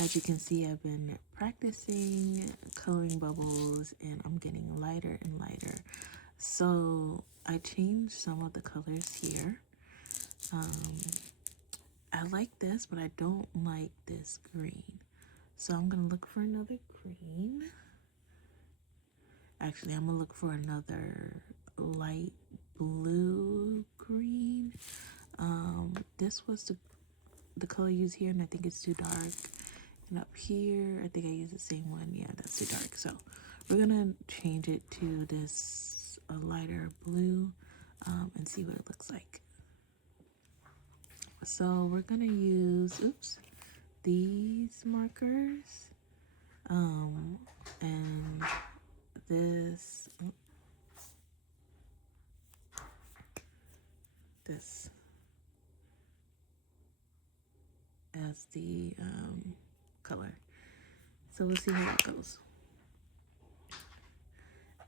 As you can see, I've been practicing coloring bubbles and I'm getting lighter and lighter. So I changed some of the colors here. I like this, but I don't like this green. So I'm going to look for another green. Actually, I'm going to look for another light blue green. This was the color used here, and I think it's too dark. And up here, I think I used the same one. Yeah, that's too dark. So we're going to change it to this a lighter blue and see what it looks like. So we're going to use, these markers and this as the color. So we'll see how it goes.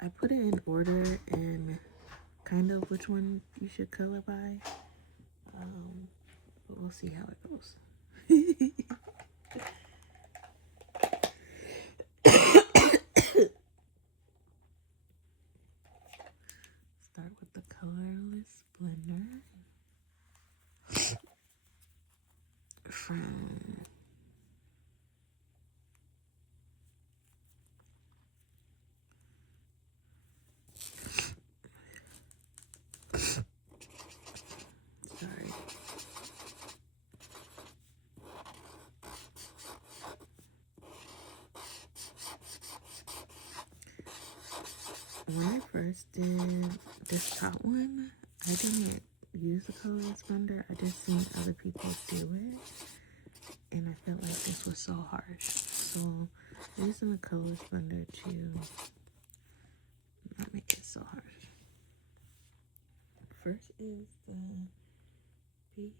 I put it in order and kind of which one you should color by, but we'll see how it goes. Start with the colorless blender from sorry. When I first did this top one, I didn't use the colorless blender. I just seen other people do it, and I felt like this was so harsh. So using the colorless blender to not make it so harsh. First is the BO.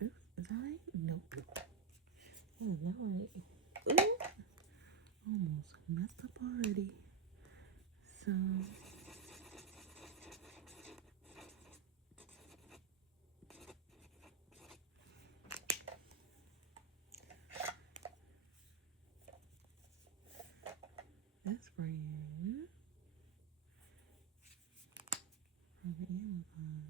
Oops, is that right? Nope. Oh, not right. Ooh, almost messed up already. So this brand from Amazon.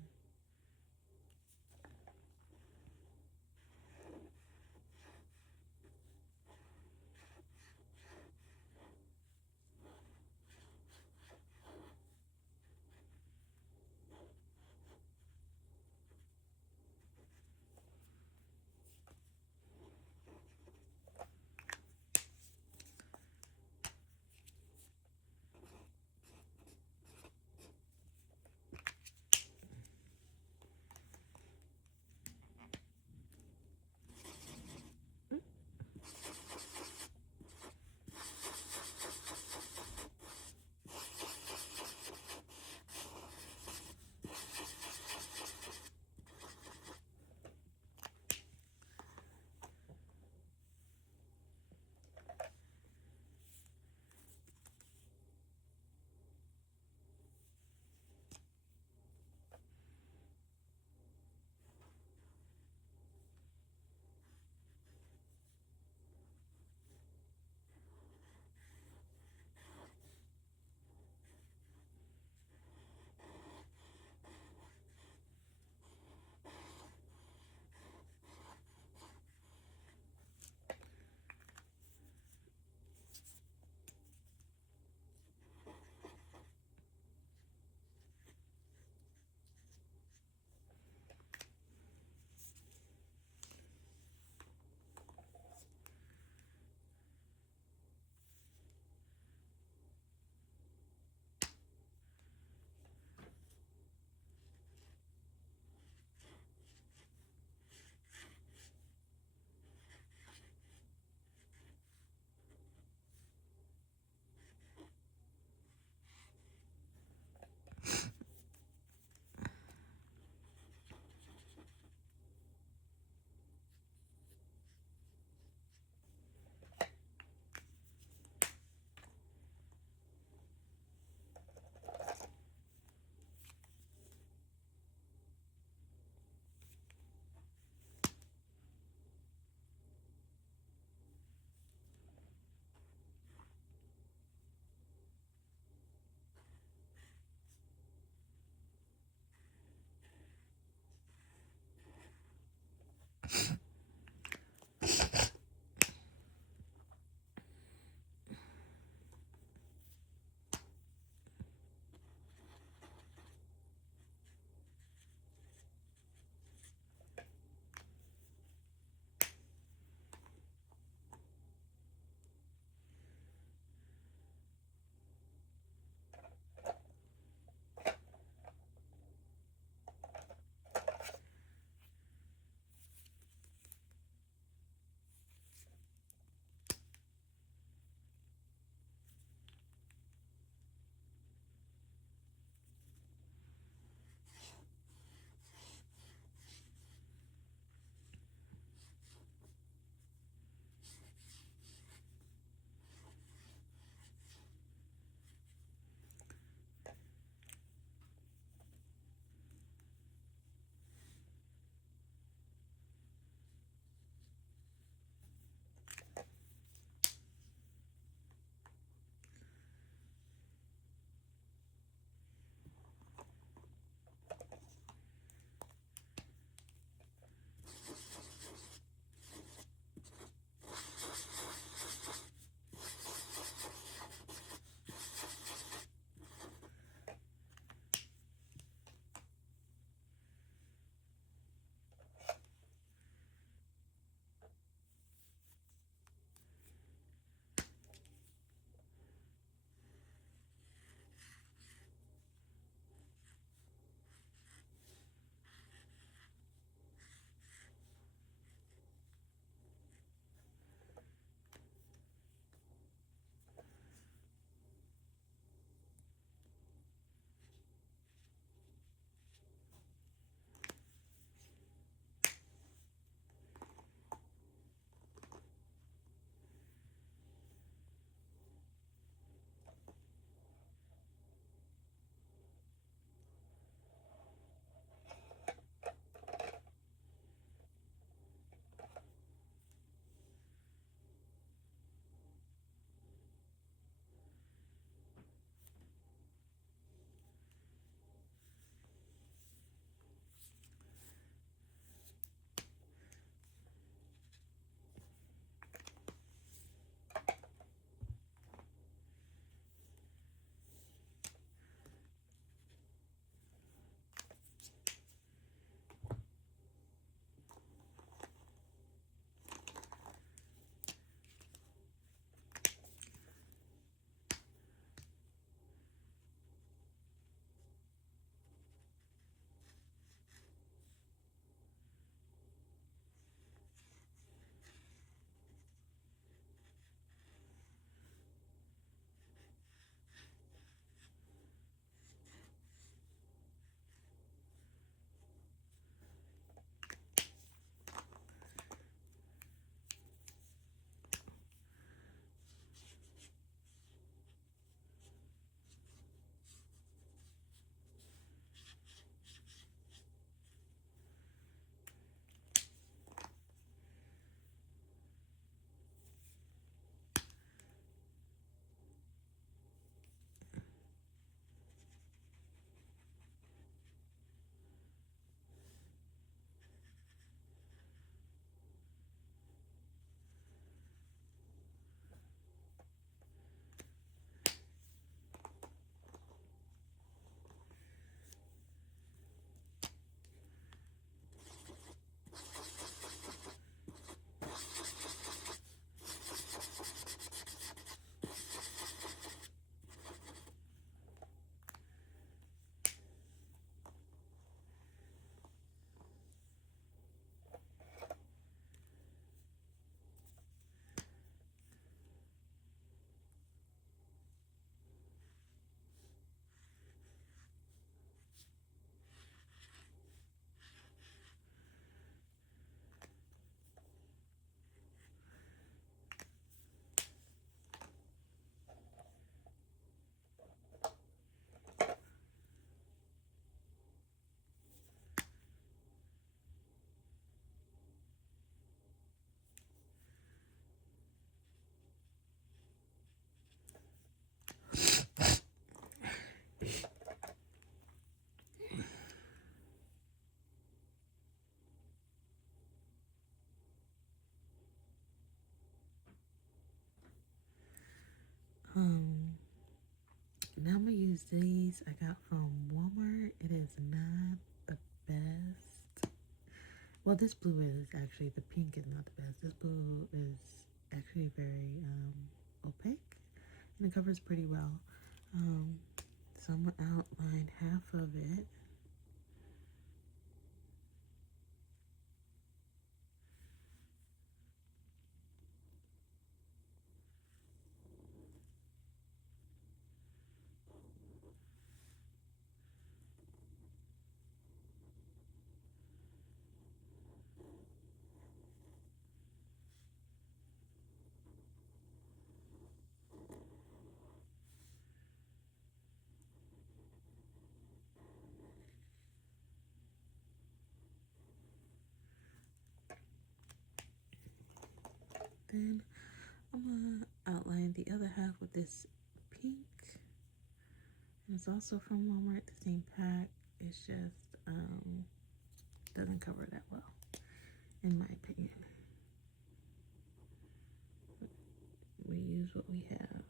Now I'm gonna use these I got from Walmart. It is not the best. Well, this blue is actually, the pink is not the best. This blue is actually very opaque, and it covers pretty well. So I'm gonna outline half of it. Then I'm gonna outline the other half with this pink. And it's also from Walmart, the same pack. It's just doesn't cover that well, in my opinion. We use what we have.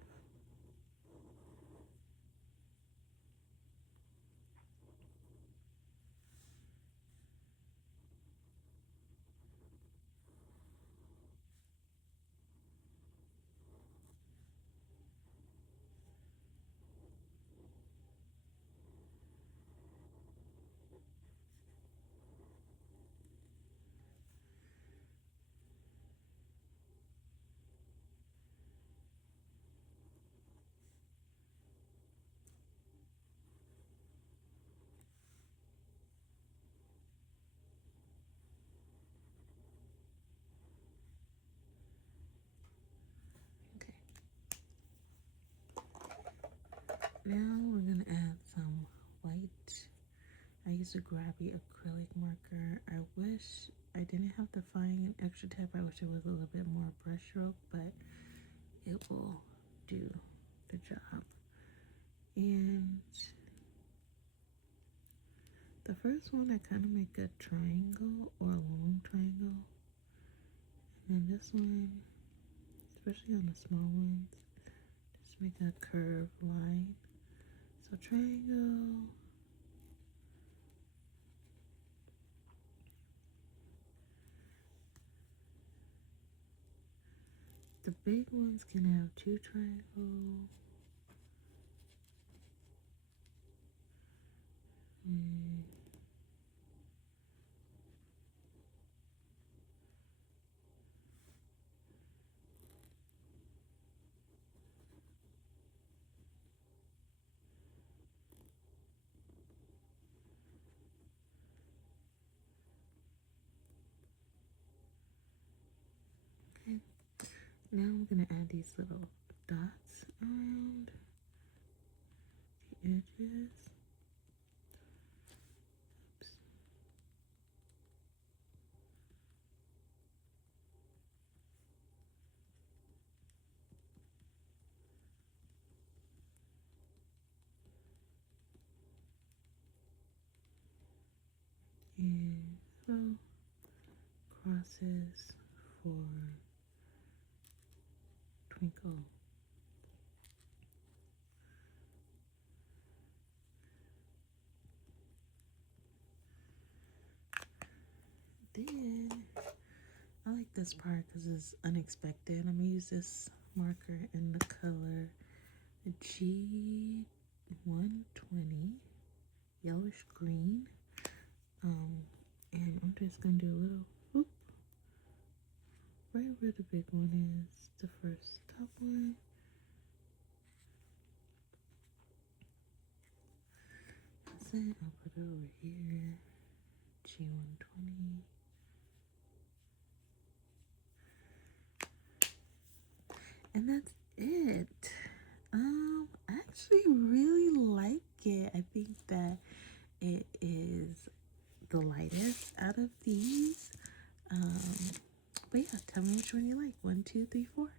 Okay. Now we're gonna add some white. I use a grabby acrylic marker. I wish I didn't have to find an extra tab. I wish it was a little bit more brushstroke, but it will do the job. And the first one, I kind of make a triangle or a long triangle. And then this one, especially on the small ones, just make a curved line. So triangle. The big ones can have 2 triangles. Mm. Okay. Now I'm gonna add these little dots around the edges. Oops. And little crosses for twinkle. Then I like this part because it's unexpected. I'm gonna use this marker in the color G120, yellowish green. And I'm just gonna do a little whoop right where the big one is, the first top one. Then I'll put it over here, G120. And that's it. I actually really like it. I think that it is the lightest out of these. But yeah, tell me which one you like. 1, 2, 3, 4.